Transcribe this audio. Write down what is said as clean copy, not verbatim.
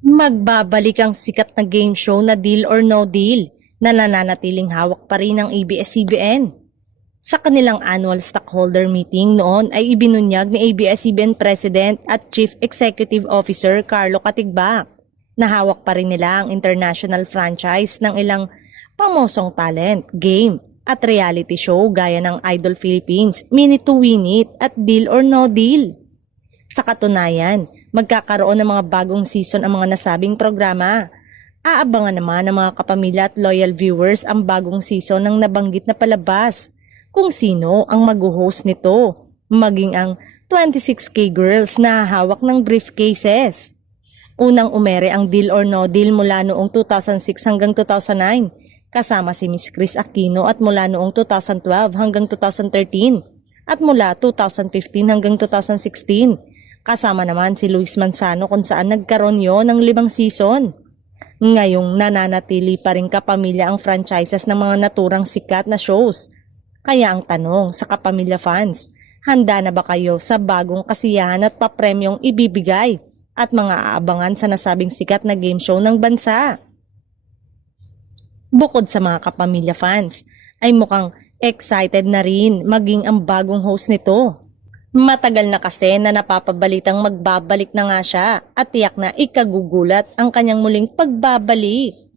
Magbabalik ang sikat na game show na Deal or No Deal na nananatiling hawak pa rin ng ABS-CBN. Sa kanilang annual stockholder meeting noon ay ibinunyag ni ABS-CBN President at Chief Executive Officer Carlo Katigbak na hawak pa rin nila ang international franchise ng ilang pamosong talent, game at reality show gaya ng Idol Philippines, Minute to Win It at Deal or No Deal. Sa katunayan, magkakaroon ng mga bagong season ang mga nasabing programa. Aabangan naman ng mga kapamilya at loyal viewers ang bagong season ng nabanggit na palabas, kung sino ang mag-host nito, maging ang 26K girls na hawak ng briefcases. Unang umere ang Deal or No Deal mula noong 2006 hanggang 2009, kasama si Miss Chris Aquino at mula noong 2012 hanggang 2013 at mula 2015 hanggang 2016. Kasama naman si Luis Manzano kung saan nagkaroon yon ng 5 season. Ngayong nananatili pa rin kapamilya ang franchises ng mga naturang sikat na shows. Kaya ang tanong sa kapamilya fans, handa na ba kayo sa bagong kasiyahan at papremyong ibibigay at mga aabangan sa nasabing sikat na game show ng bansa? Bukod sa mga kapamilya fans, ay mukhang excited na rin maging ang bagong host nito. Matagal na kasi na napapabalitang magbabalik na nga siya at tiyak na ikagugulat ang kanyang muling pagbabalik.